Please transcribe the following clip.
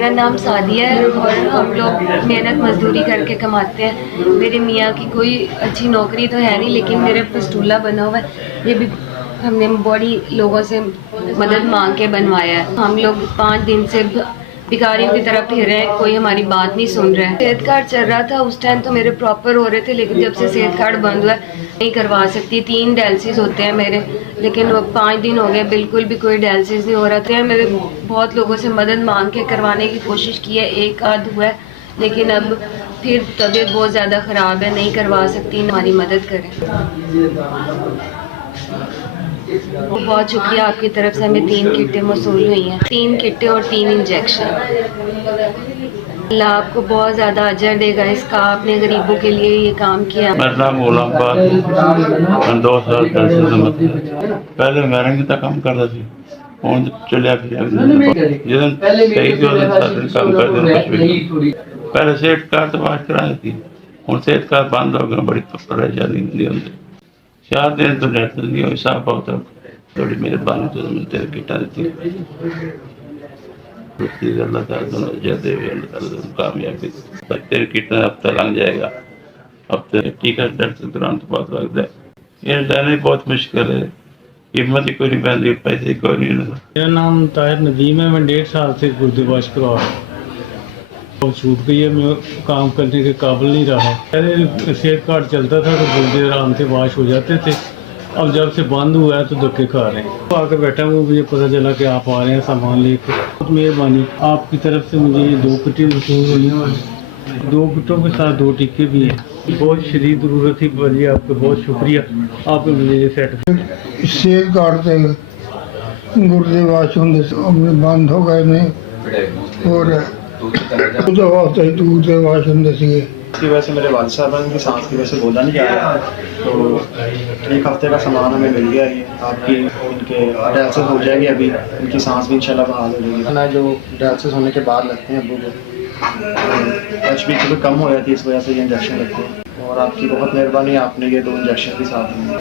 मेरा नाम सादिया है और हम लोग मेहनत मजदूरी करके कमाते हैं। मेरे मियाँ की कोई अच्छी नौकरी तो है नहीं, लेकिन मेरे फस्तूला बना हुआ है। ये भी हमने बड़ी लोगों से मदद मांग के बनवाया है। हम लोग 5 दिन से भिखारियों की तरफ फिर रहे हैं, कोई हमारी बात नहीं सुन रहा है। सेहत कार्ड चल रहा था उस टाइम तो मेरे प्रॉपर हो रहे थे, लेकिन जब से सेहत कार्ड बंद हुआ नहीं करवा सकती। 3 डायलिसिस होते हैं मेरे, लेकिन वो 5 दिन हो गए बिल्कुल भी कोई डायलिसिस नहीं हो रहा था। मेरे बहुत लोगों से मदद मांग के करवाने की कोशिश की है, एक आध हुआ है, लेकिन अब फिर तबीयत बहुत ज़्यादा ख़राब है, नहीं करवा सकती। हमारी मदद करें। बहुत शुक्रिया, आपकी तरफ से हमें 3 किटें मौसूल हुई हैं। 3 किटें और 3 इंजेक्शन। अल्लाह आपको बहुत ज़्यादा अजर देगा इसका, आपने गरीबों के लिए ये काम किया। मेरा नाम गुलाम मैं 2 साल पहले मैरिंग का काम करता थी। ਹੁਣ ਚੱਲਿਆ ਫਿਰਿਆ ਜਦੋਂ ਸਹੀ ਜੋ ਸਾਧਨ ਕੰਮ ਕਰਦੇ ਨੇ ਕੁਝ ਵੀ पहले सेहत कार्ड तो बात कराई थी, ਹੁਣ सेहत कार्ड बंद हो गया। बड़ी परेशानी ਹੁੰਦੀ 4 दिन तो डेथ नहीं हुई। साफ बहुत थोड़ी मेहरबानी तो मिलते किटा दी अल्लाह ताला जदे कामयाबी तेरे कितना हफ्ता लग जाएगा। हफ्ते टीका दर्द तुरंत बहुत लगता है। ये लेना बहुत मुश्किल है, कीमत ही कोई नहीं पैंती, पैसे कोई नहीं। मेरा नाम ताहिर नदीम है। मैं 1.5 साल से गुर्दे वाश करवा रहा हूँ। और छूट गई है, मैं काम करने के काबिल नहीं रहा। पहले सेहत कार्ड चलता था तो गुर्दे आराम से वाश हो जाते थे, अब जब से बंद हुआ है तो धक्के खा रहे हैं। तो आकर बैठा हूँ, मुझे पता चला कि आप आ रहे हैं सामान लेकर। बहुत मेहरबानी आपकी तरफ से, मुझे ये 2 किटें मसूल हुई हैं। 2 किटों के साथ 2 टीके भी हैं। बहुत शदीद ज़रूरत थी भाजी, आपका बहुत शुक्रिया, आपने मुझे ये सेट। सेहत कार्ड से गुर्दे वाश होंगे बंद हो गए ने और दूध वाश होंगे सी। इसकी वजह से मेरे वालिद साहब की सांस की वजह से बोला नहीं जा रहा, तो 1 हफ्ते का सामान हमें मिल गया। ये आपकी इनके डायलिसिस हो जाएगी, अभी इनकी सांस भी इंशाल्लाह बहाल हो जाएगी ना। जो डायलिसिस होने के बाद लगते हैं अबू को एचबी कम हो जाती है, इस वजह से ये इंजेक्शन लगते हैं। और आपकी बहुत मेहरबानी, आपने ये 2 इंजेक्शन भी साथ में